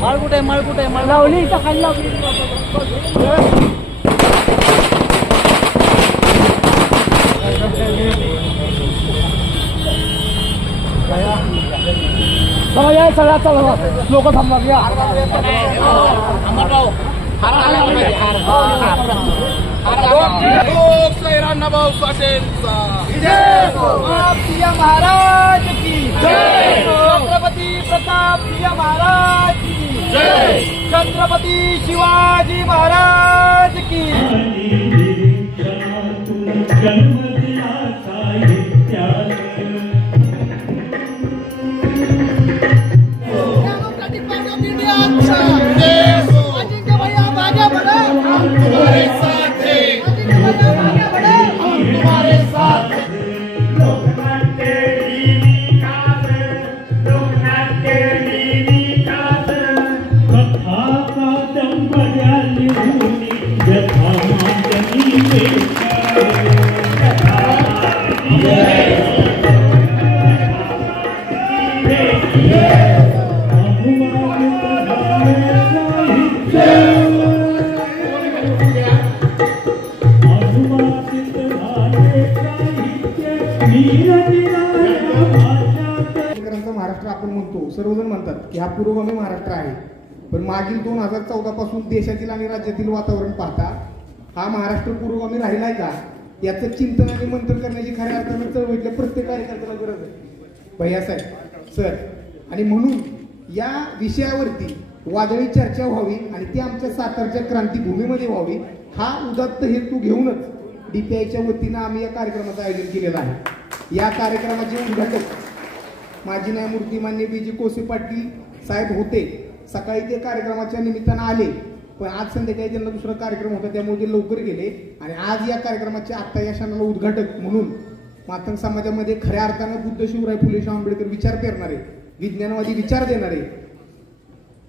माळ कुठे माळ लावली इथं खाली लावली. चला या सगळ्या चला लोक थांबणार या. नाभाऊ पाटेलचा महाराज की जय. छत्रपती प्रताप सिंह महाराज की जय. छत्रपती शिवाजी महाराज की. महाराष्ट्र आपण म्हणतो, सर्वजण म्हणतात की हा पुरोगामी महाराष्ट्र आहे, पण मागील 2014 पासून देशातील आणि राज्यातील वातावरण पाहता हा महाराष्ट्र पुरोगामी राहिलाय का याचं चिंतन आणि मंथन करण्याची खऱ्या अर्थानं चळवळीतल्या प्रत्येक कार्यकर्त्याला गरज आहे भैयासाहेब सर. आणि म्हणून या विषयावरती वादळी चर्चा व्हावी आणि ती आमच्या सातारच्या क्रांतीभूमीमध्ये व्हावी हा उदात्त हेतू घेऊनच DPIच्या वतीनं आम्ही या कार्यक्रमाचं आयोजन केलेलं आहे. या कार्यक्रमाचे उद्घाटक माजी न्यायमूर्ती मान्य BG कोसे पाटील साहेब होते. सकाळी ते कार्यक्रमाच्या निमित्तानं आले, पण आज संध्याकाळी त्यांना दुसरा कार्यक्रम होता त्यामुळे ते लवकर गेले. आणि आज या कार्यक्रमाचे आत्ता या क्षणाला उद्घाटक म्हणून मातंग समाजामध्ये खऱ्या अर्थानं बुद्ध शिवराय फुले शाहू आंबेडकर विचार पेरणारे, विज्ञानवादी विचार देणारे,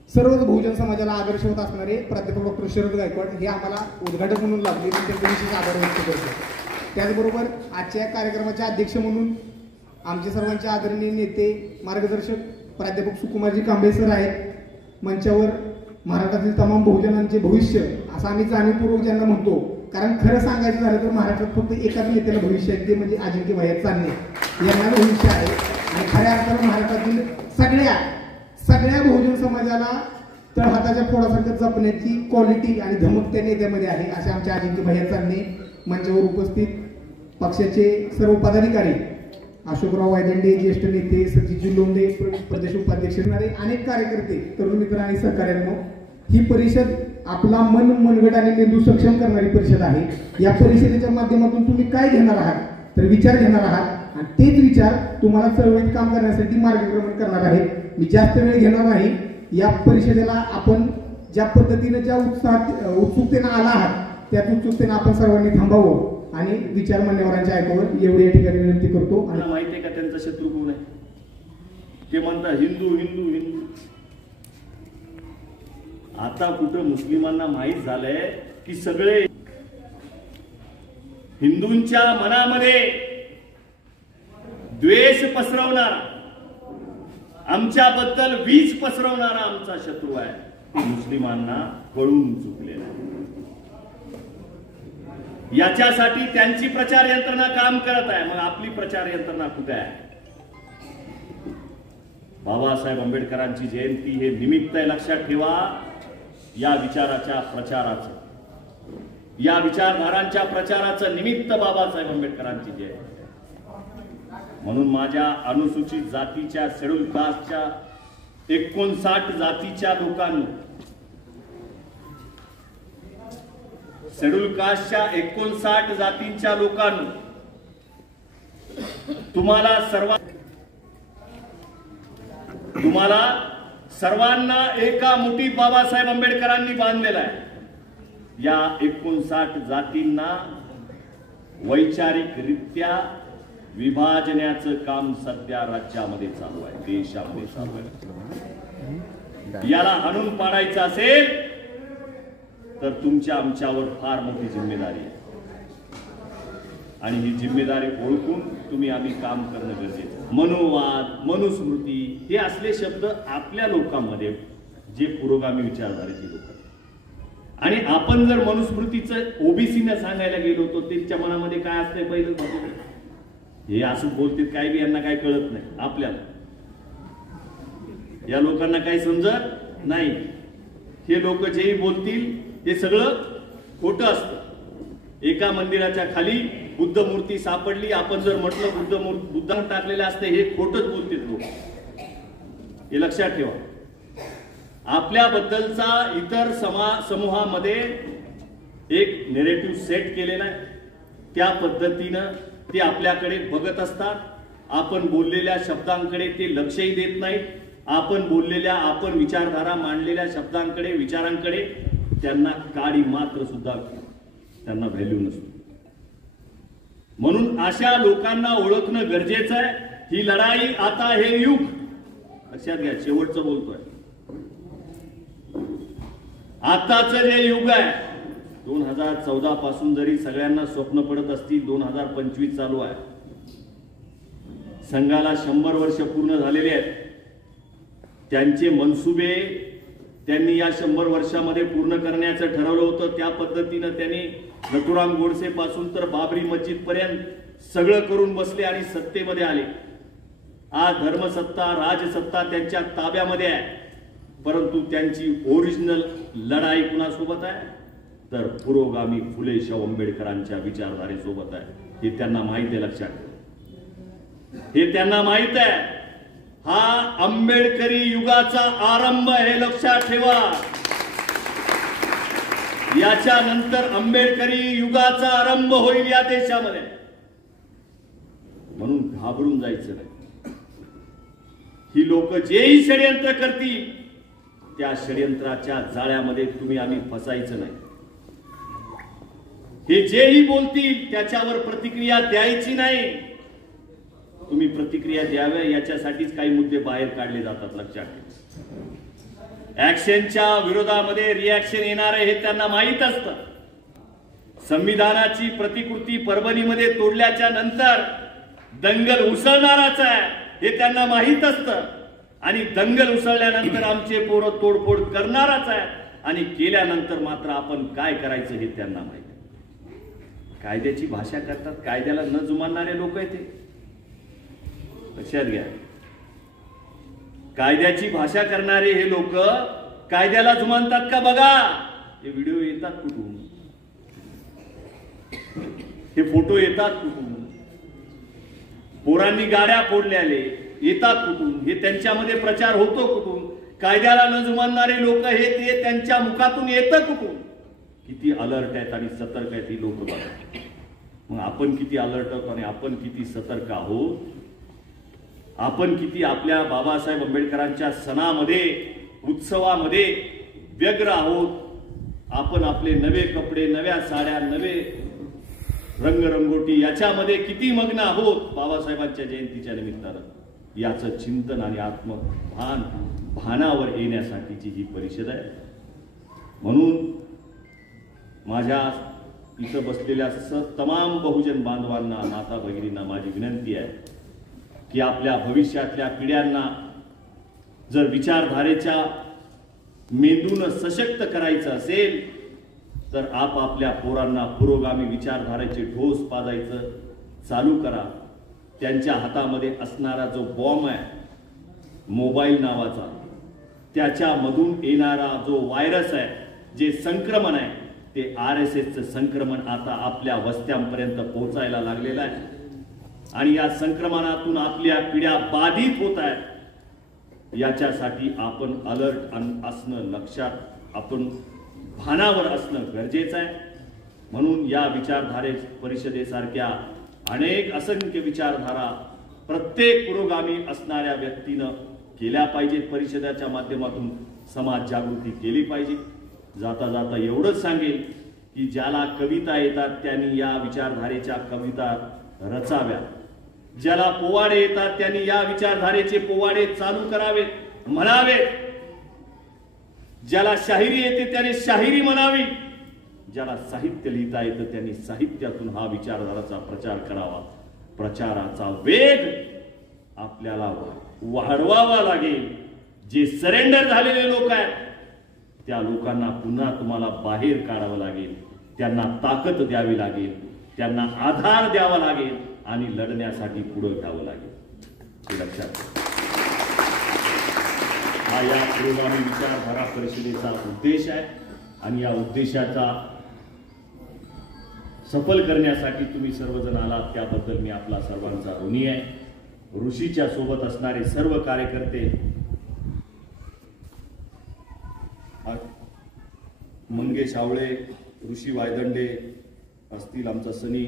सर्वच बहुजन समाजाला आदर्शवत असणारे प्राध्यापक डॉक्टर शरद गायकवाड हे आम्हाला उद्घाटक म्हणून लागले, त्यांचे विशेष आभार व्यक्त करतो. त्याचबरोबर आजच्या कार्यक्रमाचे अध्यक्ष म्हणून आमचे सर्वांचे आदरणीय नेते मार्गदर्शक प्राध्यापक सुकुमारजी कांबळे सर आहेत. मंचावर महाराष्ट्रातील तमाम बहुजनांचे भविष्य असं आम्ही जाणीवपूर्वक ज्यांना म्हणतो, कारण खरं सांगायचं झालं तर महाराष्ट्रात फक्त एकाच नेत्याला भविष्य आहे, ते म्हणजे अजिंक्य भैया चांदणे यांना भविष्य आहे. आणि खऱ्या अर्थानं महाराष्ट्रातील सगळ्या बहुजन समाजाला तळहाताच्या फोडासारखं जपण्याची क्वालिटी आणि धमक त्या नेत्यामध्ये आहे, असे आमचे अजिंक्य भैया चांदणे. मंचावर उपस्थित पक्षाचे सर्व पदाधिकारी, अशोकराव वायदंडे ज्येष्ठ नेते, सतीजी लोंढे प्रदेश उपाध्यक्ष, अनेक कार्यकर्ते, तरुण मित्र आणि सहकार्यांनो, ही परिषद आपला मनगट आणि मेंदू सक्षम करणारी परिषद आहे. या परिषदेच्या माध्यमातून तुम्ही काय घेणार आहात तर विचार घेणार आहात आणि तेच विचार तुम्हाला चळवळीत काम करण्यासाठी मार्गक्रमण करणार आहेत. मी जास्त वेळ घेणार नाही. या परिषदेला आपण ज्या पद्धतीने ज्या उत्सुकतेनं आला आहात त्याच उत्सुकतेनं आपण सर्वांनी थांबावं आणि विचार मान्यवरांचे ऐकावं एवढी या ठिकाणी विनंती करतो. आणि माहिती आहे का त्यांचा शत्रू कोण आहे? ते म्हणतात हिंदू हिंदू हिंदू. आता कुठं मुस्लिमांना माहीत झालंय की सगळे हिंदूंच्या मनामध्ये द्वेष पसरवणारा, आमच्याबद्दल वीज पसरवणारा आमचा शत्रू आहे. ते मुस्लिमांना कळून चुकलेला आहे. याच्यासाठी त्यांची प्रचार यंत्रणा काम करत आहे. मग आपली प्रचार यंत्रणा कुठे आहे? बाबासाहेब आंबेडकरांची जयंती हे निमित्त आहे, लक्षात ठेवा. या विचाराच्या प्रचाराचं, या विचारधारांच्या प्रचाराचं निमित्त बाबासाहेब आंबेडकरांची जयंती. म्हणून माझ्या अनुसूचित जातीच्या, शेड्यूल कास्टच्या 59 जातीच्या लोकांनी, शेड्यूल कास्टच्या 59 जातींच्या लोकांनी तुम्हाला सर्वांना एका मुठीत बाबासाहेब आंबेडकरांनी बांधलेला आहे. या 59 जातींना वैचारिकरित्या विभाजण्याचं काम सध्या राज्यामध्ये चालू आहे, देशामध्ये चालू आहे. याला हाणून पाडायचं असेल तर तुमच्या आमच्यावर फार मोठी जिम्मेदारी आहे आणि ही जिम्मेदारी ओळखून तुम्ही आम्ही काम करणं गरजेचं आहे. मनोवाद, मनुस्मृती हे असले शब्द आपल्या लोकांमध्ये जे पुरोगामी विचारधारेचे लोक आहेत. आणि आपण जर मनुस्मृतीचं ओबीसीने सांगायला गेलो तर त्यांच्या मनामध्ये काय असतंय पहिलं बघू. हे असं बोलतील काय बी, यांना काय कळत नाही. आपल्याला या लोकांना काही समजत नाही. हे लोक जेही बोलतील हे सगळं खोटं असतं. एका मंदिराच्या खाली बुद्ध मूर्ती सापडली, आपण जर म्हटलं बुद्धानं टाकलेलं असतं, हे खोटंच बोलतील लोक. हे लक्षात ठेवा. आपल्याबद्दलचा इतर समूहामध्ये एक नेरेटिव्ह सेट केलेला आहे. त्या पद्धतीनं ते आपल्याकडे बघत असतात. आपण बोललेल्या शब्दांकडे ते लक्षही देत नाहीत. आपण विचारधारा मांडलेल्या शब्दांकडे, विचारांकडे त्यांना काडी मात्र सुद्धा त्यांना व्हॅल्यू नसतो. म्हणून अशा लोकांना ओळखणं गरजेचं आहे. ही लढाई आता, हे युग लक्षात घ्या. शेवटचं बोलतोय. आताच जे युग आहे, 2014 पासून जरी सगळ्यांना स्वप्न पडत असतील, 2025 चालू आहे. संघाला 100 वर्ष पूर्ण झालेले आहेत. त्यांचे मनसुबे त्यांनी या 100 वर्षामध्ये पूर्ण करण्याचं ठरवलं होतं. त्या पद्धतीनं त्यांनी नथुराम गोडसे पासून तर बाबरी मस्जिद पर्यंत सगळं करून बसले आणि सत्तेमध्ये आले. आज धर्मसत्ता, राजसत्ता त्यांच्या ताब्यामध्ये आहे. परंतु त्यांची ओरिजिनल लढाई कुणासोबत आहे तर पुरोगामी फुले शाहू आंबेडकरांच्या विचारधारेसोबत आहे. हे त्यांना माहित आहे. लक्षात, हे त्यांना माहित आहे. हा आंबेडकरी युगाचा आरंभ, हे लक्षात ठेवा. याच्यानंतर आंबेडकरी युगाचा आरंभ होईल या देशामध्ये. म्हणून घाबरून जायचं नाही. ही लोक जेही षडयंत्र करतील त्या षडयंत्राच्या जाळ्यामध्ये तुम्ही आम्ही फसायचं नाही. हे जेही बोलतील त्याच्यावर प्रतिक्रिया द्यायची नाही. तुम्ही प्रतिक्रिया द्याव्या याच्यासाठीच काही मुद्दे बाहेर काढले जातात. लक्षात ठेवा. ऍक्शनच्या विरोधामध्ये रिॲक्शन येणार आहे हे त्यांना माहीत असतं. संविधानाची प्रतिकृती परभणीमध्ये तोडल्याच्या नंतर दंगल उसळणारच आहे हे त्यांना माहीत असतं. आणि दंगल उसळल्यानंतर आमचे पोरं तोडफोड करणारच आहे. आणि केल्यानंतर मात्र आपण काय करायचं हे त्यांना माहिती. कायद्याची भाषा करतात. कायद्याला न जुमानणारे लोक आहेत ते. लक्षात घ्या. कायद्याची भाषा करणारे हे लोक कायद्याला जुमानतात का बघा. हे व्हिडिओ येतात कुठून, हे फोटो येतात कुठून, पोरांनी गाड्या फोडल्याले येतात कुठून, हे त्यांच्यामध्ये प्रचार होतो कुठून. कायद्याला न जुमानणारे लोक हे ते त्यांच्या मुखातून येतं कुठून. किती अलर्ट आहेत आणि सतर्क आहेत ही लोक बघा. मग आपण किती अलर्ट आहोत आणि आपण किती सतर्क आहोत. आपण किती आपल्या बाबासाहेब आंबेडकरांच्या सणामध्ये, उत्सवामध्ये व्यग्र आहोत. आपण आपले नवे कपडे, नव्या साड्या, नवे रंगरंगोटी याच्यामध्ये किती मग्न आहोत बाबासाहेबांच्या जयंतीच्या निमित्तानं. याचं चिंतन आणि भानावर येण्यासाठीची ही परिषद आहे. म्हणून माझ्या इथं बसलेल्या तमाम बहुजन बांधवांना, माता भगिनींना माझी विनंती आहे की आपल्या भविष्यातल्या पिढ्यांना जर विचारधारेच्या मेंदून सशक्त करायचं असेल तर आपापल्या पोरांना पुरोगामी विचारधारेचे ढोस पाजायचं चालू करा. त्यांच्या हातामध्ये असणारा जो बॉम्ब आहे मोबाईल नावाचा, त्याच्यामधून येणारा जो व्हायरस आहे, जे संक्रमण आहे, ते RSSचं संक्रमण आता आपल्या वस्त्यांपर्यंत पोहोचायला लागलेलं आहे. आणि या संक्रमणातून आपल्या पिढ्या बाधित होत आहेत. याच्यासाठी आपण अलर्ट असणं, लक्षात आपण भानावर असणं गरजेचं आहे. म्हणून या विचारधारे परिषदेसारख्या अनेक असंख्य विचारधारा प्रत्येक पुरोगामी असणाऱ्या व्यक्तीनं केल्या पाहिजेत. परिषदेच्या माध्यमातून समाज जागृती केली पाहिजे. जाता जाता एवढंच सांगेल की ज्याला कविता येतात त्यांनी या विचारधारेच्या कविता रचाव्या. ज्याला पोवाडे येतात त्यांनी या विचारधारेचे पोवाडे चालू करावेत, म्हणावेत. ज्याला शाहिरी येते त्याने शाहिरी म्हणावी. ज्याला साहित्य लिहिता येतं त्यांनी साहित्यातून हा विचारधाराचा प्रचार करावा. प्रचाराचा वेग आपल्याला वाढवावा लागेल. जे सरेंडर झालेले लोक आहेत त्या लोकांना पुन्हा तुम्हाला बाहेर काढावं लागेल, त्यांना ताकद द्यावी लागेल, त्यांना आधार द्यावा लागेल आणि लढण्यासाठी पुढे घ्यावं लागेल. हे लक्षात ठेवा. हा या पुरोगामी विचारधारा परिषदेचा उद्देश आहे आणि या उद्देशाचा सफल करण्यासाठी तुम्ही सर्वजण आलात त्याबद्दल मी आपला सर्वांचा ऋणी आहे. ऋषीच्या सोबत असणारे सर्व कार्यकर्ते, मंगेश आवळे, ऋषी वायदंडे असतील, आमचा सनी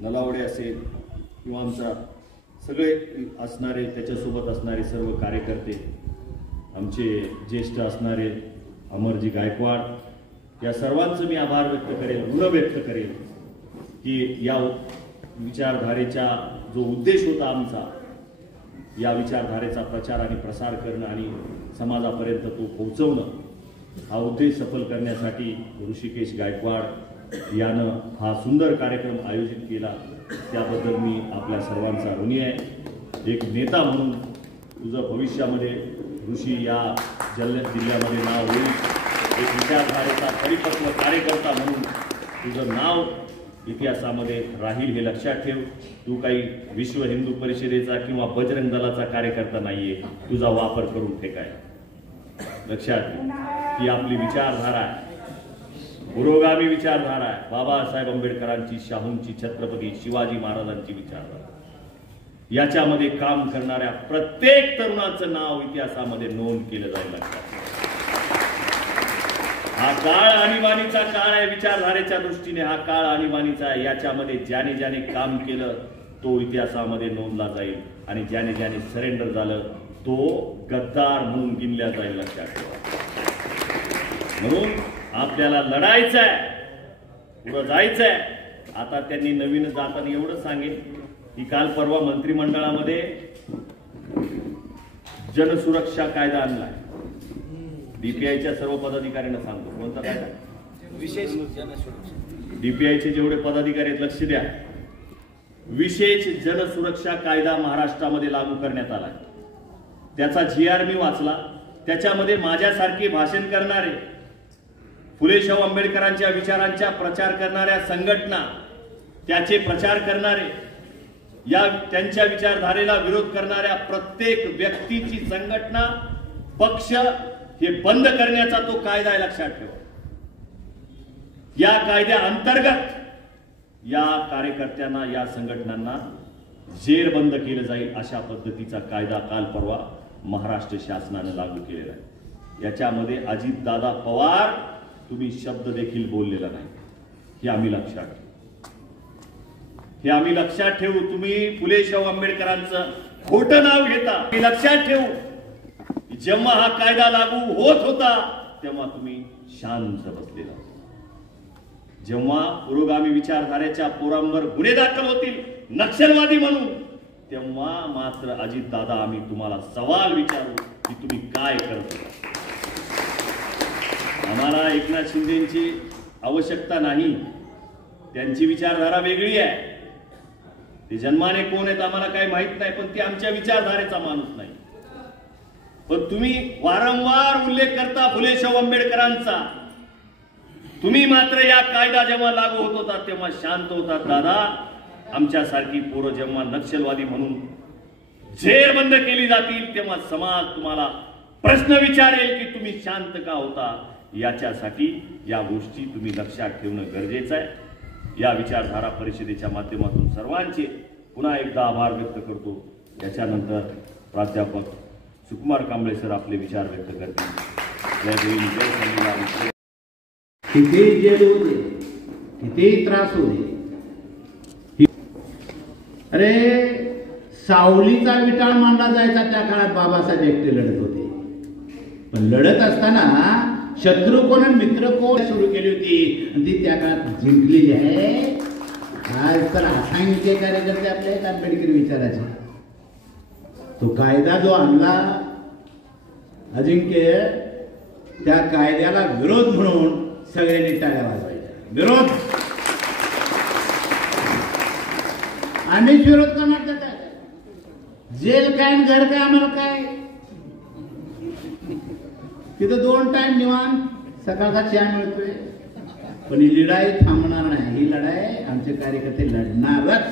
नलावडे असेल किंवा आमचा सगळे असणारे त्याच्यासोबत असणारे सर्व कार्यकर्ते, आमचे ज्येष्ठ असणारे अमरजी गायकवाड, या सर्वांचं मी आभार व्यक्त करेन, ऋण व्यक्त करेन की या विचारधारेचा जो उद्देश होता आमचा, या विचारधारेचा प्रचार आणि प्रसार करणं आणि समाजापर्यंत तो पोहोचवणं, हा उद्देश सफल करण्यासाठी ऋषिकेश गायकवाड यानं हा सुंदर कार्यक्रम आयोजित केला. त्याबद्दल मी आपल्या सर्वांचा ऋणी आहे. एक नेता म्हणून तुझं भविष्यामध्ये ऋषी या जिल्ह्यामध्ये नाव होईल. एक विचारधारेचा परिपक्व कार्यकर्ता म्हणून तुझं नाव इतिहासामध्ये राहील हे लक्षात ठेव. तू काही विश्व हिंदू परिषदेचा किंवा बजरंग दलाचा कार्यकर्ता नाहीये. तुझा वापर करून फेकाय. लक्षात ठेव ही आपली विचारधारा आहे, पुरोगामी विचारधारा आहे. बाबासाहेब आंबेडकरांची, शाहूंची, छत्रपती शिवाजी महाराजांची विचारधारा. याच्यामध्ये काम करणाऱ्या प्रत्येक तरुणाचं नाव इतिहासामध्ये नोंद केलं जाईल. लक्षात हा काळ आणीबाणीचा काळ आहे. विचारधारेच्या दृष्टीने हा काळ आणीबाणीचा आहे. याच्यामध्ये ज्याने ज्याने काम केलं तो इतिहासामध्ये नोंदला जाईल आणि ज्याने ज्याने सरेंडर झालं तो गद्दार म्हणून गिनल्या जाईल. लक्षात ठेवा. म्हणून आपल्याला लढायचं आहे, पुढे जायचं आहे. आता त्यांनी नवीन जाताना एवढं सांगेल की काल परवा मंत्रिमंडळामध्ये जनसुरक्षा कायदा आणलाय. डीपीआयच्या सर्व पदाधिकाऱ्यांना सांगतो, कोणता कायदा? विशेष जनसुरक्षा. डीपीआयचे जेवढे पदाधिकारी आहेत लक्ष द्या. विशेष जनसुरक्षा कायदा महाराष्ट्रामध्ये लागू करण्यात आला. त्याचा GR मी वाचला. त्याच्यामध्ये माझ्यासारखे भाषण करणारे, फुले शाहू आंबेडकरांच्या विचारांचा प्रचार करणाऱ्या संघटना, त्याचे प्रचार करणारे, या त्यांच्या विचारधारेला विरोध करणाऱ्या प्रत्येक व्यक्तीची, संघटना, पक्ष हे बंद करण्याचा तो कायदा आहे. लक्षात ठेवा. या कायद्या अंतर्गत या कार्यकर्त्यांना, या संघटनांना जेरबंद केलं जाईल अशा पद्धतीचा कायदा काल परवा महाराष्ट्र शासनाने लागू केलेला आहे. याच्यामध्ये अजितदादा पवार तुम्ही शब्द देखील बोललेला नाही. हे आम्ही लक्षात ठेवू. हे आम्ही लक्षात ठेवू. तुम्ही फुले शाहू आंबेडकरांचं खोटं नाव घेता. हे लक्षात ठेवू. जेव्हा हा कायदा लागू होत होता तेव्हा तुम्ही शांत बसलेला. जेव्हा पुरोगामी विचारधारेच्या पोरांवर गुन्हे दाखल होतील नक्षलवादी म्हणून, तेव्हा मात्र अजितदादा आम्ही तुम्हाला सवाल विचारू की तुम्ही काय करता. आम्हाला एकनाथ शिंदेची आवश्यकता नाही. त्यांची विचारधारा वेगळी आहे. ते जन्माने कोण आहेत आम्हाला काही माहित नाही, पण ते आमच्या विचारधारेचा माणूस नाही. पण तुम्ही वारंवार उल्लेख करता फुले शाहू आंबेडकरांचा. तुम्ही मात्र या कायदा जेव्हा लागू होत होता तेव्हा शांत होता. दादा, आमच्यासारखी पोरं जेव्हा नक्षलवादी म्हणून जेरबंद केली जातील तेव्हा समाज तुम्हाला प्रश्न विचारेल की तुम्ही शांत का होता. याच्यासाठी या गोष्टी तुम्ही लक्षात ठेवणं गरजेचं आहे. या विचारधारा परिषदेच्या माध्यमातून सर्वांचे पुन्हा एकदा आभार व्यक्त करतो. याच्यानंतर प्राध्यापक सुकुमार कांबळे सर आपले विचार व्यक्त करतील. जय भीम, जय संविधान. कितीही जेल होऊ दे, कितीही त्रास होऊ दे. अरे सावलीचा विटाळ मांडला जायचा त्या काळात. बाबासाहेब एकटे लढत होते. पण लढत असताना शत्रू कोण आणि मित्र कोण सुरू केली होती आणि ती त्या काळात जिंकलेली आहे. आज तर असंख्य कार्यकर्ते आपले आहेत आंबेडकरी विचाराचे. तो कायदा जो आणला अजिंक्य, त्या कायद्याला विरोध म्हणून सगळ्यांनी टाळ्या वाजवायच्या. विरोध, आम्हीच विरोध करणार त्या कायद्याला. जेल काय आणि घर काय आम्हाला काय? तिथं 2 टाइम निवांत सकाळचा चहा मिळतोय. पण ही लढाई थांबणार नाही. ही लढाई आमचे कार्यकर्ते लढणारच.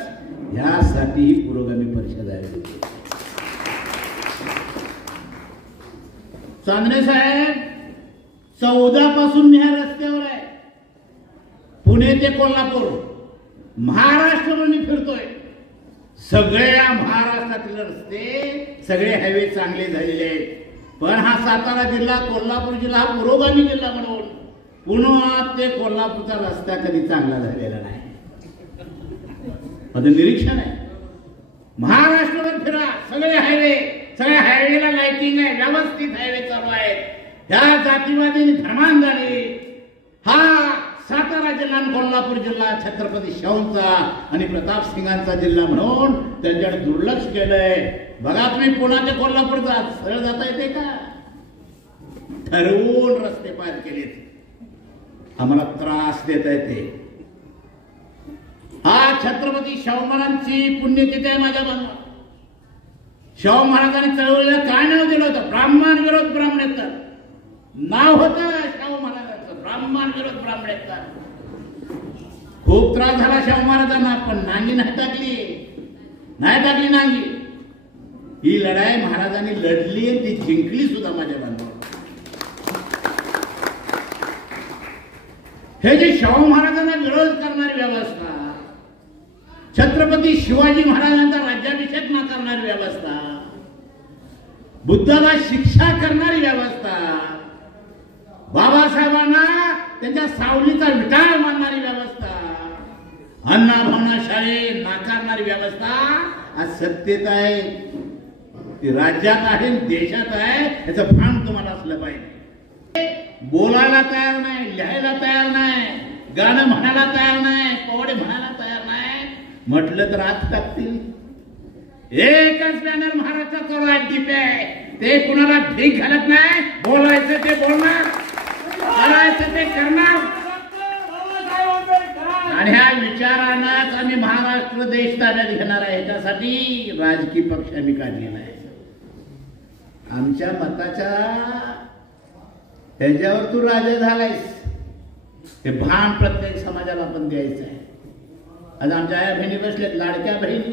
यासाठी ही पुरोगामी परिषद आहे. चांदणे साहेब 14 पासून मी ह्या रस्त्यावर आहे. पुणे ते कोल्हापूर महाराष्ट्रभर मी फिरतोय. सगळ्या महाराष्ट्रातील रस्ते सगळे हायवे चांगले झालेले आहेत. पण हा सातारा जिल्हा कोल्हापूर जिल्हा हा पुरोगामी जिल्हा म्हणून पुन्हा ते कोल्हापूरचा रस्ता कधी चांगला झालेला नाही. माझं निरीक्षण आहे. महाराष्ट्रभर फिरा, सगळे हायवेला लाइटिंग आहे, व्यवस्थित हायवे चालू आहेत. ह्या जातीवादी धर्मांधाने हा सातारा जिल्हा आणि कोल्हापूर जिल्हा छत्रपती शाहूंचा आणि प्रताप सिंगांचा जिल्हा म्हणून त्यांच्याकडे दुर्लक्ष केलंय. बघा तुम्ही पुन्हा ते कोल्हापूर सरळ जाता येते का? ठरवून रस्ते पार केलेत. आम्हाला त्रास देता येते. हा छत्रपती शाहू महाराजांची पुण्यतिथी आहे माझ्या बांधवा. शाहू महाराजांनी चळवळीला काय नाव दिलं होतं? ब्राह्मण विरोध ब्राह्मणेतर नाव होतं शाहू महाराजांचं. ब्राह्मण विरोध ब्राह्मणेतर. खूप त्रास झाला शाहू महाराजांना, पण नांगी नाही टाकली नांगी. ही लढाई महाराजांनी लढली आणि ती जिंकली सुद्धा माझ्या बांधवा. हे जे शाहू महाराजांना विरोध करणारी व्यवस्था, छत्रपती शिवाजी महाराजांचा राज्याभिषेक नाकारणारी व्यवस्था, बुद्धाला शिक्षा करणारी व्यवस्था, बाबासाहेबांना त्यांच्या सावलीचा विटाळ मानणारी व्यवस्था, अण्णाभाऊंना शाळे नाकारणारी व्यवस्था आज सत्तेत आहे, ती राज्यात आहे, देशात आहे. याचं भान तुम्हाला असलं पाहिजे. बोलायला तयार नाही, लिहायला तयार नाही, गाणं म्हणायला तयार नाही, पोवाडे म्हणायला तयार नाही. म्हटलं तर आत टाकतील. एकच बॅनर महाराष्ट्राचा चोराडीप आहे. ते कुणाला ढीक घालत नाही. बोलायचं ते बोलणार, करायचं ते करणार. आणि ह्या विचारांनाच आम्ही महाराष्ट्र देश ताब्यात घेणार आहे. ह्याच्यासाठी राजकीय पक्ष आम्ही काढलेला आहे. आमच्या मताच्या ह्याच्यावर तू राजा झालायस हे भान प्रत्येक समाजाला आपण द्यायचं आहे. आज आमच्या आया बहिणी बसल्यात, लाडक्या बहिणी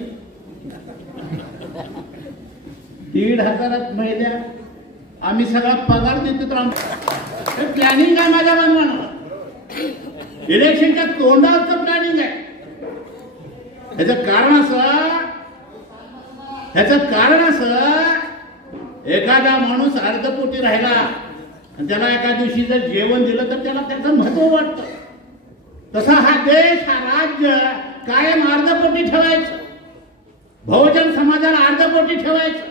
1,500 महिन्या आम्ही सगळा पगार देतो. तर प्लॅनिंग आहे माझ्या बांधवांना. इलेक्शनच्या तोंडावरचं प्लॅनिंग आहे. ह्याचं कारण असं एखादा माणूस अर्धपोटी राहिला आणि त्याला एका दिवशी जर जेवण दिलं तर त्याला त्याचं महत्व वाटतं. तसा हा देश, हा राज्य कायम अर्धपोटी ठेवायचं. बहुजन समाजाला अर्धपोटी ठेवायचं.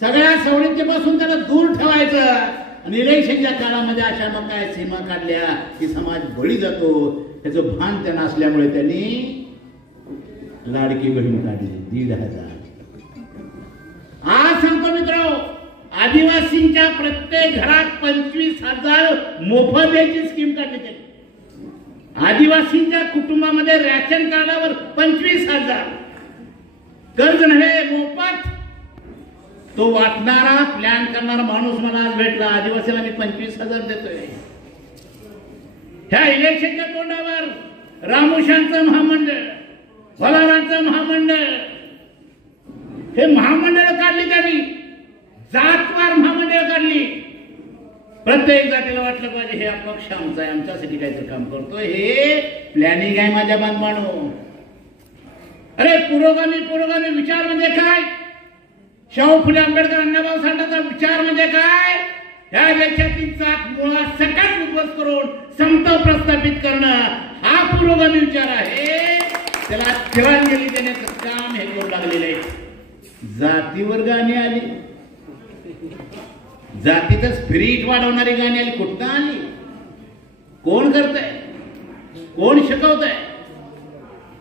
सगळ्या सवलतीपासून त्याला दूर ठेवायचं. आणि इलेक्शनच्या काळामध्ये अशा मग काय सीमा काढल्या की समाज बळी जातो. याचं भान त्यांना असल्यामुळे त्यांनी लाडकी बहीण काढली 1,500. आज सांगतो मित्र, आदिवासींच्या प्रत्येक घरात 25,000 मोफत द्यायची स्कीम काढली त्यांनी. आदिवासींच्या कुटुंबामध्ये रॅशन कार्डावर 25,000 कर्ज नव्हे, मोफत. तो वाटणारा प्लॅन करणारा माणूस मला आज भेटला. आदिवासीला मी 25,000 देतोय. ह्या इलेक्शनच्या तोंडावर रामुशांचं महामंडळ, फलारांचं महामंडळ, हे महामंडळ काढली त्यांनी. जातवार महामंडळ काढली. प्रत्येक जातीला वाटलं पाहिजे हे पक्ष आमचा आहे, आमच्यासाठी काहीतरी काम करतोय. हे प्लॅनिंग आहे माझ्या बांधवांनो. अरे पुरोगामी विचार म्हणजे काय? शाहू फुले आंबेडकर अण्णाभाऊ साठेंचा विचार म्हणजे काय? या देशातील जात मुळात सकट उद्ध्वस्त करून समता प्रस्थापित करणं हा पुरोगामी विचार आहे. त्याला तिरंगेली देण्याचं काम हे करू लागलेलं आहे. जातीवर गाणी आली, जातीचं स्पिरिट वाढवणारी गाणी आली. कुठं आली? कोण करतंय? कोण शिकवतंय?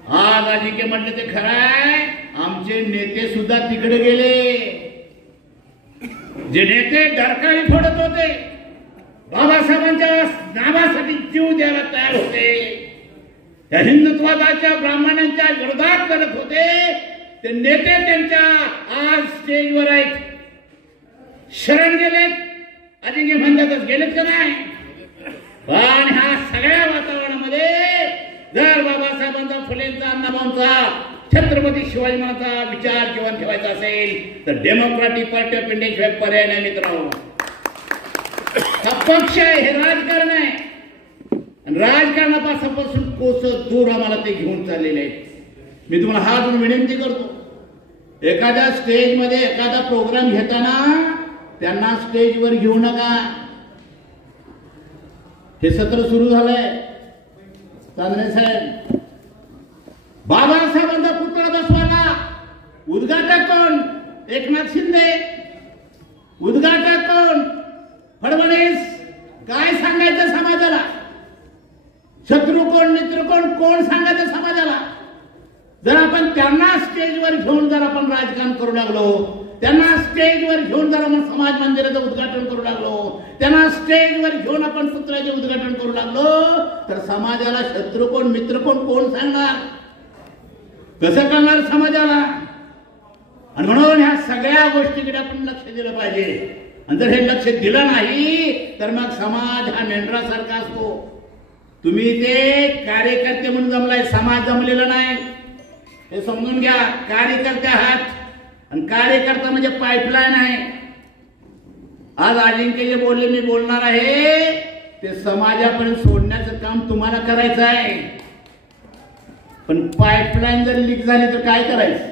आज अजिंक्य म्हटलं ते खरं आहे. आमचे नेते सुद्धा तिकडे गेले. जे नेते डरकाळी फोडत होते, बाबासाहेबांच्या नावासाठी जीव द्यायला तयार होते, या हिंदुत्वादाच्या ब्राह्मणांच्या विरोधात करत होते, ते नेते त्यांच्या आज स्टेजवर आहेत, शरण गेलेत, अजिंक्य म्हणतातच गेलेत का नाही. पण ह्या सगळ्या वातावरणामध्ये जर बाबासाहेबांचा, फुलेंचा, अण्णाभाऊंचा, छत्रपती शिवाजी महाराजांचा विचार जीवन ठेवायचा असेल तर डेमोक्रॅटिक पार्टी ऑफ इंडिया शिवाय पर्याय नाही मित्रांनो. हा पक्ष आहे, हे राजकारण आहे. राजकारणापासून कोसत दूर आम्हाला ते घेऊन चाललेले आहेत. मी तुम्हाला हात जोडून विनंती करतो, एखाद्या स्टेजमध्ये एखादा प्रोग्राम घेताना त्यांना स्टेजवर घेऊ नका. हे सत्र सुरू झालंय. चांदणे साहेब, बाबासाहेबांचा पुतळा बसवायला उद्घाटक कोण? एकनाथ शिंदे. उद्घाटक कोण? फडणवीस. काय सांगायचं समाजाला? शत्रू कोण, मित्र कोण, कोण सांगायचं समाजाला? जर आपण त्यांना स्टेजवर घेऊन जर आपण राजकारण करू लागलो, त्यांना स्टेजवर घेऊन जर आपण समाज मंदिराचं उद्घाटन करू लागलो, त्यांना स्टेजवर घेऊन आपण पुतळ्याचे उद्घाटन करू लागलो तर समाजाला शत्रू कोण, मित्र कोण, कोण सांगणार? कसं करणार समाजाला? आणि म्हणून ह्या सगळ्या गोष्टीकडे आपण लक्ष दिलं पाहिजे. आणि जर हे लक्ष दिलं नाही तर मग समाज हा मेंढरासारखा असतो. तुम्ही ते कार्यकर्ते म्हणून जमलाय, समाज जमलेला नाही, हे समजून घ्या. कार्यकर्ते आहात आणि कार्यकर्ता म्हणजे पाईपलाईन आहे. आज अजिंक्य जे बोलले, मी बोलणार आहे, ते समाजापर्यंत सोडण्याचं काम तुम्हाला करायचं आहे. पण पाईपलाईन जर लीक झाली तर काय करायचं?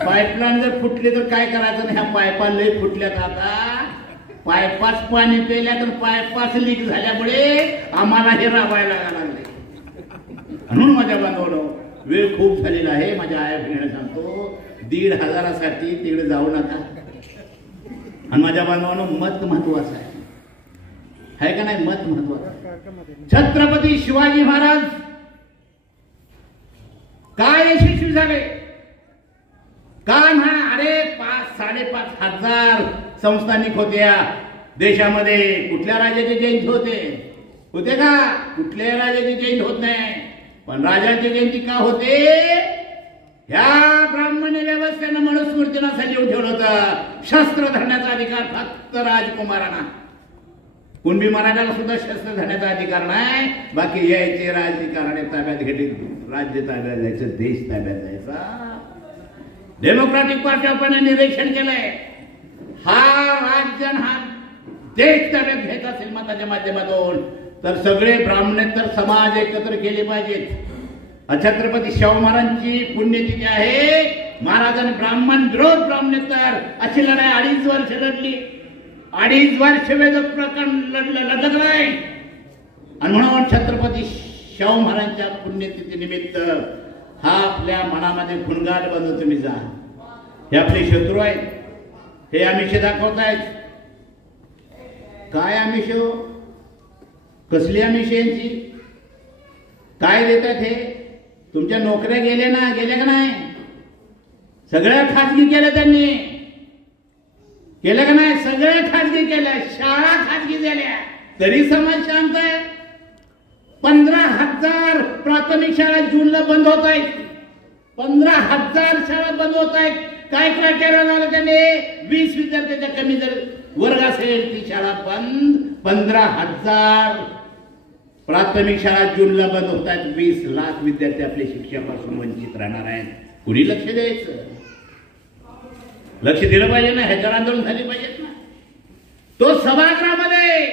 पाईपलाईन जर फुटली तर काय करायचं? ह्या पाईपा लय फुटल्यात, आता पाईपास पाणी पेल्या तर पाईपास लीक झाल्यामुळे आम्हाला हे राबायला लागले. म्हणून माझ्या बांधवांनो, वेळ खूप झालेला आहे. माझ्या आया बहिणीला सांगतो, 1,500साठी तिकडे जाऊ नका. आणि माझ्या बांधवांनो, मत महत्वाचं आहे का नाही? मत महत्वाचं. छत्रपती शिवाजी महाराज काय यशस्वी झाले? का ना? अरे 5,000-5,500 संस्थानिक होत्या देशामध्ये. कुठल्या राजाचे जयंती होते का? कुठल्याही राजाची जयंती होत नाही. पण राजाची जयंती का होते? ह्या ब्राह्मणी व्यवस्थेनं मनुस्मृतीनं सजीव ठेवलं होतं. शस्त्र धरण्याचा अधिकार फक्त राजकुमारांना. कुणबी मराठाला सुद्धा शस्त्र धरण्याचा अधिकार नाही. बाकी यायचे राजकारणाने ताब्यात घेतले, राज्य ताब्यात जायचं, देश ताब्यात जायचा. डेमोक्रॅटिक पार्टी आपण निरीक्षण केलंय. हा राज्य हा देश ताब्यात घ्यायचा असेल मताच्या माध्यमातून तर सगळे ब्राह्मणेतर समाज एकत्र केले पाहिजेत. छत्रपती शाहू महाराजांची पुण्यतिथी आहे. महाराजांनी ब्राह्मण विरोध ब्राह्मणेतर अशी लढाई 2.5 वर्ष लढली. 2.5 वर्ष वेदक प्रकरण लढलं नाही. आणि म्हणून छत्रपती शाहू महाराजांच्या पुण्यतिथी निमित्त हा आपल्या मनामध्ये गुणगान बांधून तुम्ही जा. हे आपले शत्रू आहेत, हे आमिष दाखवतायत. काय आमिष? कसली आमिष यांची? काय देतात हे? तुमच्या नोकऱ्या गेल्या ना, गेल्या का नाही? सगळ्या खाजगी केल्या त्यांनी, केलं का नाही? सगळ्या खाजगी केल्या, शाळा खाजगी झाल्या, तरी समाज शांत आहे. 15,000 प्राथमिक शाळा जूनला बंद होत आहेत. 15,000 शाळा बंद होत आहेत. काय क्रायटेरिया लावला त्याने? 20 विद्यार्थ्यांच्या कमी जर वर्ग असेल ती शाळा बंद. 15,000 प्राथमिक शाळा जूनला बंद होत आहेत. 20 लाख विद्यार्थी आपल्या शिक्षणापासून वंचित राहणार आहेत. कुणी लक्ष द्यायचं? लक्ष दिलं पाहिजे ना, ह्याच्यावर आंदोलन झाले पाहिजेत ना. तो सभागृहामध्ये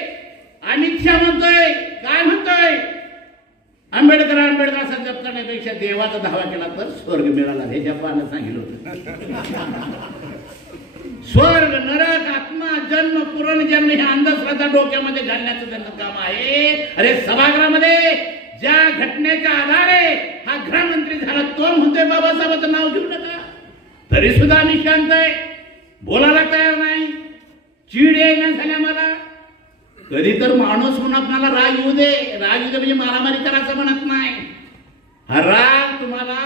अमित शहा म्हणतोय, काय म्हणतोय? आंबेडकर असं जप करण्यापेक्षा देवाचा धावा केला तर स्वर्ग मिळाला. हे जपानं सांगितलं होतं. स्वर्ग, नरक, आत्मा, जन्म, पुनर्जन्म हे अंधश्रद्धा डोक्यामध्ये घालण्याचं त्यांचं काम आहे. अरे सभागृहामध्ये ज्या घटनेच्या आधारे हा गृहमंत्री झाला तो म्हणतोय बाबासाहेबांचं नाव घेऊ नका. तरी सुद्धा आम्ही शांत आहे, बोलायला तयार नाही. चीड येईना झाल्या मला. कधी तर माणूस म्हणून आपल्याला राग येऊ दे. राग येऊ दे म्हणजे मारामारी करायचं म्हणत नाही. हा राग तुम्हाला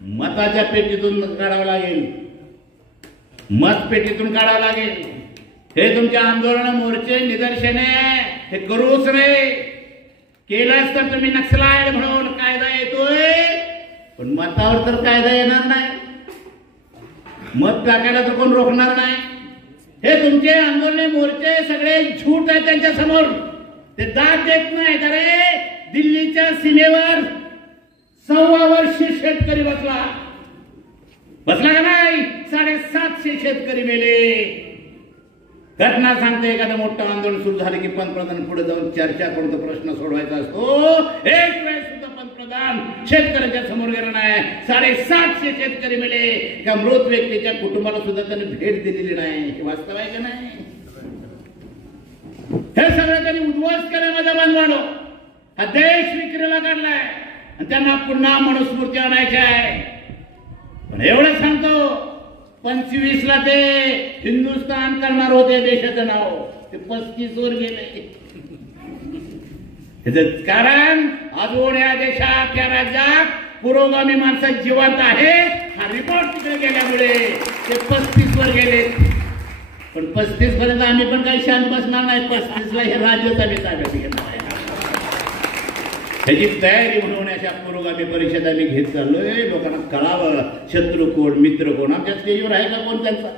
मताच्या पेटीतून काढावा लागेल, मतपेटीतून काढावं लागेल. हे तुमच्या आंदोलन, मोर्चे, निदर्शने हे करूच रे. केलंच तर तुम्ही नक्सलाईड म्हणून कायदा येतोय पण मतावर तर कायदा येणार नाही, मत टाकायला तर कोण रोखणार नाही. हे तुमचे आंदोलने मोर्चे सगळे झूट आहे त्यांच्या समोर, ते दाद देत नाही. अरे दिल्लीच्या सीमेवर 6 वर्ष शेतकरी बसला का नाही? 750 शेतकरी मेले. घटना सांगते एखादं मोठं आंदोलन सुरू झालं की पंतप्रधान पुढे जाऊन चर्चा करून तो प्रश्न सोडवायचा असतो. एक वेळ सुद्धा पंतप्रधान शेतकऱ्यांच्या समोर गेला नाही. 750 शेतकरी मेले. एका मृत व्यक्तीच्या कुटुंबाला सुद्धा त्यांनी भेट दिलेली नाही. हे वास्तव आहे का नाही? हे सगळं त्यांनी उद्ध्वस्त केलं माझा बांधवानो. हा देश विक्रीला काढलाय आणि त्यांना पुन्हा मनुस्मृती आणायची आहे. पण एवढं सांगतो, 25 ला ते हिंदुस्थान करणार होते देशाचं नाव, ते 35 वर गेले. ह्याच कारण अजून या देशात या राज्यात पुरोगामी माणसं जिवंत आहे. हा रिपोर्ट तिकडे गेल्यामुळे ते 35 वर गेले. पण 35 पर्यंत आम्ही पण काही शांत बसणार नाही. 35 ला हे राज्यच आम्ही ताब्यात घेणार आहे. त्याची तयारी म्हणून अशा पुरोगामी परिषद आम्ही घेत चाललोय. लोकांना कळावं शत्रू कोण मित्र कोण. आमच्या स्टेजवर आहे का कोण त्यांचा?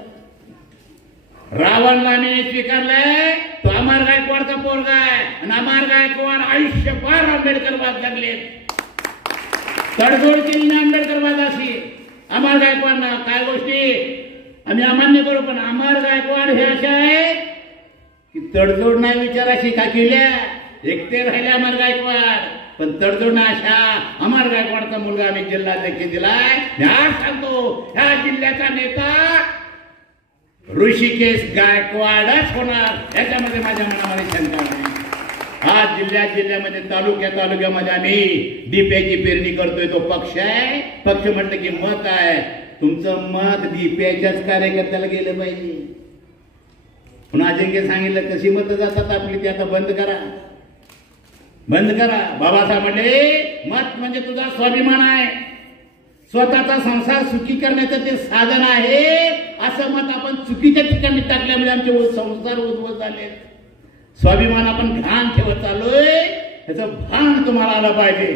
रावणला आम्ही स्वीकारलंय, तो अमर गायकवाडचा पोरगा आहे. आणि अमर गायकवाड आयुष्यभर आंबेडकरवाद जगले, तडजोड केली आंबेडकरवादाशी. अमर गायकवाड काय गोष्टी आम्ही अमान्य करू, पण अमर गायकवाड हे असे आहे की तडजोड नाही विचाराशी का केल्या. एकटे राहिले अमर गायकवाड, पण तडजोड अशा अमर गायकवाडचा मुलगा आम्ही जिल्हाध्यक्ष दिलाय. ह्या सांगतो ह्या जिल्ह्याचा नेता ऋषिकेश गायकवाडच होणार, याच्यामध्ये माझ्या मनामध्ये शंका नाही. आज जिल्ह्यामध्ये तालुक्यामध्ये आम्ही डीपीआयची पेरणी करतोय. तो पक्ष आहे. पक्ष म्हटलं की मत आहे. तुमचं मत डीपीआयच्याच कार्यकर्त्याला गेलं पाहिजे. पुन्हा अजिंक्य सांगितलं कशी मतं जातात आपली, ती आता बंद करा. बाबासाहेब म्हणले मत म्हणजे तुझा स्वाभिमान आहे, स्वतःचा संसार सुखी करण्याचं ते साधन आहे. असं मत आपण चुकीच्या ठिकाणी टाकल्यामुळे आमचे संसार उद्ध्वस्त झाले. स्वाभिमान आपण घाण ठेवत चाललोय, याचं भान तुम्हाला आलं पाहिजे.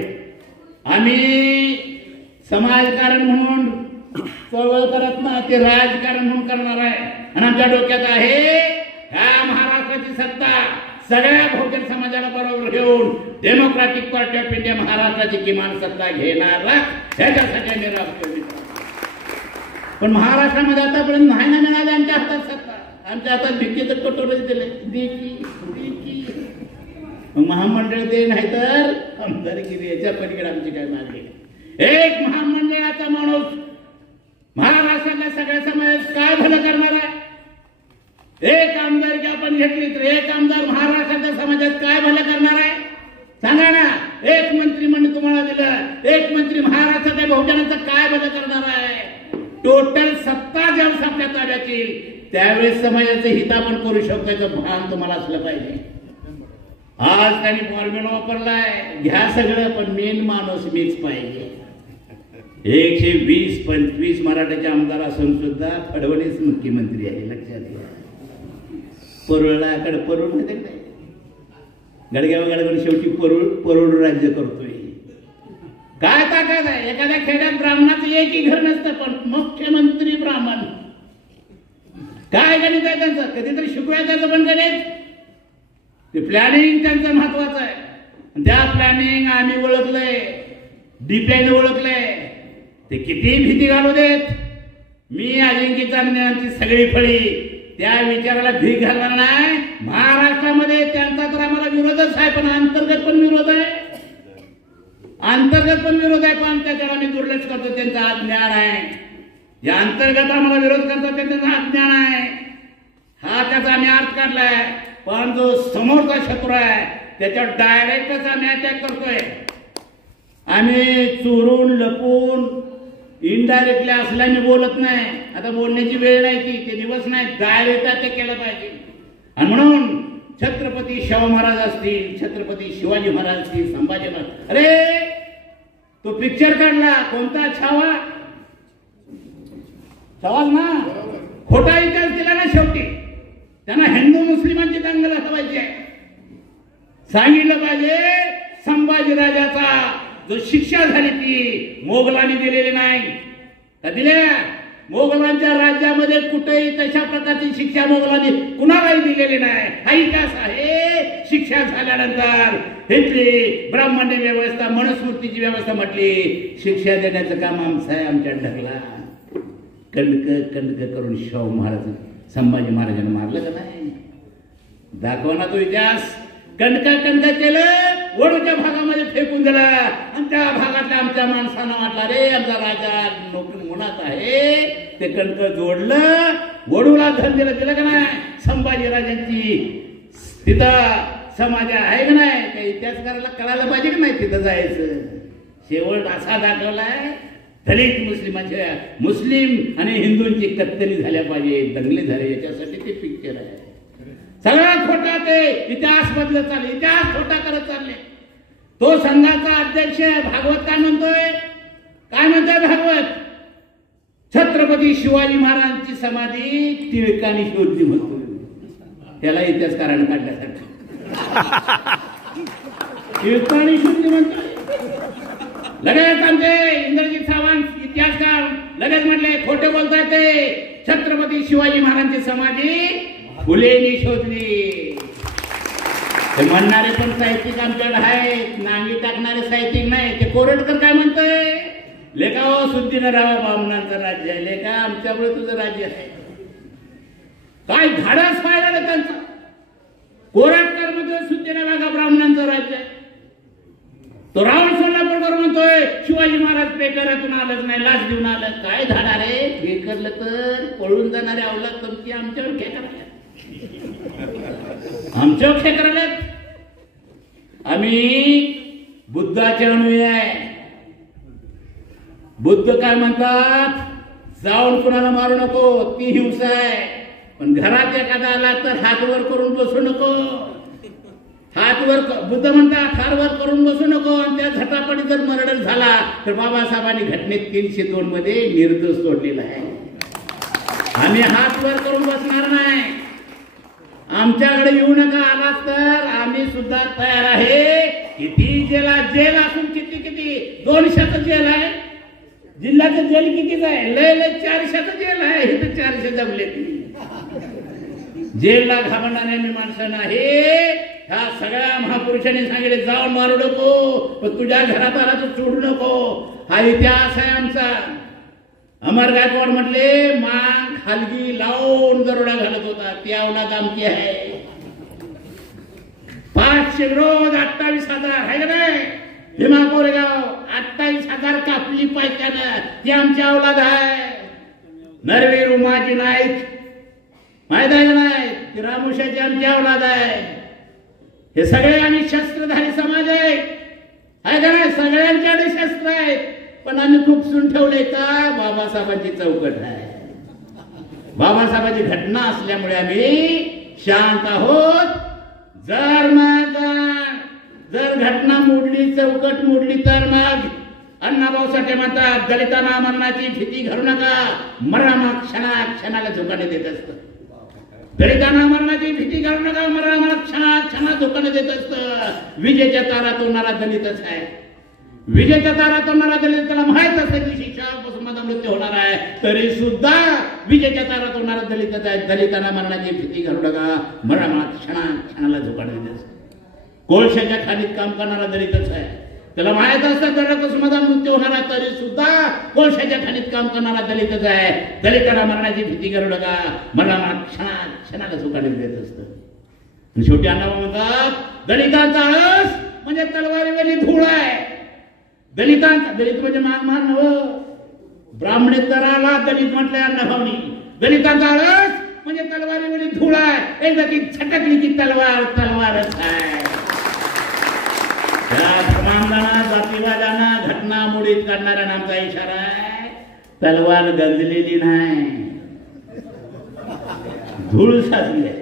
आम्ही समाजकारण म्हणून चळवळ करत नाही, ते राजकारण म्हणून करणार आहे. आणि आमच्या डोक्यात आहे ह्या महाराष्ट्राची सत्ता सगळ्या बहुजन समाजाला बरोबर घेऊन डेमोक्रॅटिक पार्टी ऑफ इंडिया महाराष्ट्राची किमान सत्ता घेणार, ह्याच्यासाठी आम्ही राजकारणी. पण महाराष्ट्रामध्ये आतापर्यंत नाही ना मिळाली आमच्या हातात सत्ता. आमच्या हातात भिकेचं कटोरे दिले, देखी मग महामंडळ दे, नाहीतर आमदारगिरी. याच्या पलीकडे आमची काय मागणी. एक महामंडळाचा माणूस महाराष्ट्रातल्या सगळ्या समाजात काय भलं करणार आहे? एक आमदारकी आपण घेतली तर एक आमदार महाराष्ट्राच्या समाजात काय भलं करणार आहे सांगा ना. एक मंत्रिमंडळ तुम्हाला दिलं, एक मंत्री महाराष्ट्राच्या बहुजनाचं काय भलं करणार आहे? टोटल सत्ता ज्यावेळेस आपल्या ताब्यात येईल त्यावेळेस समाजाचं हित आपण करू शकतो, याचं भान तुम्हाला असलं पाहिजे. आज त्यांनी फॉर्म्युला वापरलाय, घ्या सगळं पण मेन माणूस मीच पाहिजे. 120-125 मराठ्याचे आमदार असून सुद्धा फडणवीस मुख्यमंत्री आहे, लक्षात घ्या. परुळाकडे परुळ माहिती नाही, गडगाव शेवटी परुळ राज्य करतोय. काय ताकद आहे? एखाद्या खेड्यात ब्राह्मणाचं एकही घर नसतं, पण मुख्यमंत्री ब्राह्मण. काय गणित आहे त्यांचं? कधीतरी शिकूया त्याचं पण गणित. ते प्लॅनिंग त्यांचं महत्वाचं आहे. त्या प्लॅनिंग आम्ही ओळखलंय, डीपीआयने ओळखलंय. ते किती भीती घालू देत, मी अजिंक्य चांदण्यांची सगळी फळी त्या विचाराला भीक घालणार नाही. महाराष्ट्रामध्ये त्यांचा तर आम्हाला विरोधच आहे, पण अंतर्गत पण विरोध आहे. पण त्याच्यावर आम्ही दुर्लक्ष करतो. त्यांचा अज्ञान आहे. या अंतर्गत आम्हाला विरोध करतो त्यांचा अज्ञान आहे. हा त्याचा आम्ही अर्थ काढलाय. पण जो समोरचा शत्रू आहे त्याच्यावर डायरेक्टच आम्ही अटॅक करतोय. आम्ही चोरून लपून इनडायरेक्टली असल्याने बोलत नाही. आता बोलण्याची वेळ नाही, ती ते दिवस नाही. डायरेक्ट अटॅक केला पाहिजे. आणि म्हणून छत्रपती शाहू महाराज असतील, छत्रपती शिवाजी महाराज असतील, संभाजी महाराज, अरे तो पिक्चर काढला कोणता? छावाच ना. खोटा इतिहास दिला ना शेवटी. त्यांना हिंदू मुस्लिमांची दंगल हटवायची आहे. सांगितलं पाहिजे संभाजी राजाचा जो शिक्षा झाली ती मोगलांनी दिलेली नाही का दिल्या? मोगलांच्या राज्यामध्ये कुठेही तशा प्रकारची शिक्षा मोगलांनी कुणालाही दिलेली नाही. हा इतिहास आहे. शिक्षा झाल्यानंतर इथली ब्राह्मण्य व्यवस्था मनुस्मृतीची व्यवस्था म्हटली शिक्षा देण्याचं काम आमचं आहे. आमच्या ढकला कंडक करून शाहू महाराज संभाजी महाराजांना मारलं का नाही? दाखवा ना तो इतिहास. कंडक केलं वडूच्या भागामध्ये फेकून दिला आणि त्या भागातल्या आमच्या माणसानं वाटला रे आमचा राजा नोकरी मुनात आहे. ते कंडक जोडलं वडूला धन दिलं का नाही? संभाजी राजांची तिथं समाज आहे का नाही? त्या इतिहासकाराला कळायला पाहिजे की नाही तिथं जायचं. शेवट असा दाखवलाय दलित मुस्लिम आणि हिंदूंची कत्तली झाल्या पाहिजे, दंगली झाले, याच्यासाठी ते पिक्चर आहे. सगळा खोटा ते इतिहास बदलत चालले, इतिहास खोटा करत चालले. तो संघाचा अध्यक्ष भागवत काय म्हणतोय भागवत? छत्रपती शिवाजी महाराजांची समाधी टिळकांनी शोधली म्हणतो. त्याला इतिहासकाराने काढल्यासारखं टिळकांनी शोधली म्हणतो. लगेच आमचे इंद्रजित सावंत इतिहासकार लगेच म्हटले खोटे बोलताय ते. छत्रपती शिवाजी महाराजांची समाधी फुलेंनी शोधली. ते म्हणणारे पण साहित्यिक आमच्याकडे आहेत, नांगी टाकणारे साहित्यिक नाही. ते कोरटकर काय म्हणतोय? लेखा हो सुद्दीनराव बामणांचं राज्य आहे. लेखा आमच्यामुळे तुझं राज्य आहे. काय धाडस फायदा नाही त्यांचा. कोरटकर म्हणतोय सुद्दीनराव ब्राह्मणांचं राज्य आहे. तो रावण सोलापूरकर म्हणतोय शिवाजी महाराज पेकरातून आलंच नाही, लाच देऊन आलं. काय धाडा रे? पेकरलं तर पळून जाणारे अवलाद तुमची आमच्यावर खेकराले, आमच्यावर खेकराले. आम्ही बुद्धाचे अनुयायी आहे. बुद्ध काय म्हणतात? जाऊन कुणाला मारू नको, ती हिंसा आहे. पण घरात एखादा आला तर हात वर करून बसू नको. बुद्ध म्हणतात हात वर करून बसू नको. आणि त्या झटापटी जर मर्डर झाला तर बाबासाहेबांनी घटनेत 302 मध्ये निर्दोष सोडलेला आहे. आम्ही हात वर करून बसणार नाही. आमच्याकडे येऊ नका. आलाच तर आम्ही सुद्धा तयार आहे. किती जेल असून किती 200चं जेल आहे. जिल्ह्याचं जेल कितीच आहे? लय 400चं जेल आहे. हे तर 400 जमले. जेलला घाबरणारे मी माणसं नाही. ह्या सगळ्या महापुरुषांनी सांगितले जाऊन मारू नको, पण तुझ्या घरात आला तर सोडू नको. हा इतिहास आहे आमचा. अमर गायकवाड म्हटले मान खालगी लावून दरोडा घालत होता, ती अवलाद आमची आहे. 500 रोज 28,000 आहे का नाही? भीमा कोरेगाव 28,000 कापली पायच्यानं, ती आमची अवलाद आहे. नरवीर उमाजी नाईक माहित आहे का नाही? ती रामुशाची आमची अवलाद आहे. हे सगळे आम्ही शस्त्रधारी समाज आहे का नाही? सगळ्यांच्याकडे शस्त्र आहेत. पण आम्ही खुपसून ठेवले का? बाबासाहेबांची चौकट आहे. बाबासाहेबांची घटना असल्यामुळे आम्ही शांत आहोत. जर घटना मोडली, चौकट मोडली तर मग अण्णाभाऊ साठे म्हणतात दलितांना मरणाची भीती घालू नका, मरणा क्षणाला झोकाने देत असत. दलितांना मरणाची भीती घालू नका, मरणा क्षणा झोकाने देत असत. विजेच्या तारा तोडणारा दलितच आहे. विजेच्या तारा तोडणारा दलित त्याला माहित असते की शिक्षापासून माझा मृत्यू होणार आहे, तरी सुद्धा विजेच्या तारा तोडणारा दलितच आहे. दलितांना मरणाची भीती घालू नका, मरणा क्षणाला झोकाने देत असत. कोळशाच्या खाणीत काम करणारा दलितच आहे. त्याला माहित असतं दलितापासून माझा मृत्यू होणार आहे, तरी सुद्धा कोळशाच्या खाणीत काम करणारा दलितच आहे. दलितांना मरणाची भीती घालू नका, मरणा क्षणाला झोकाने देत असत. शेवटी अण्णाभाऊ म्हणतात दलितांचा आळस म्हणजे तलवारीवरली धूळ आहे. दलित म्हणजे मान नव ब्राह्मणेतराला दलित म्हटलंय अण्णाभाऊनी. दलितांचा आळस म्हणजे तलवारीवरली धूळ आहे. एकदा ती छटकली की तलवारच आहे. त्या धर्मांना जातीवादांना घटना मोडीत काढणाऱ्या आमचा इशारा आहे. तलवार गंजलेली नाही, धूळ साचली आहे.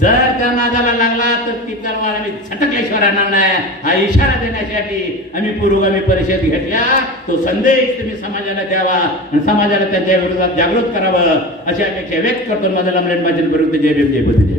जर त्या नादाला लागला तर ती तलवार आम्ही छटकल्याशिवाय राहणार नाही. हा इशारा देण्यासाठी आम्ही पुरोगामी परिषद घेतल्या. तो संदेश तुम्ही समाजाला द्यावा आणि समाजाला त्याच्या विरोधात जागृत करावं अशी अपेक्षा व्यक्त करतो. माझ्या विरुद्ध जय भीम जय बुद्ध जय.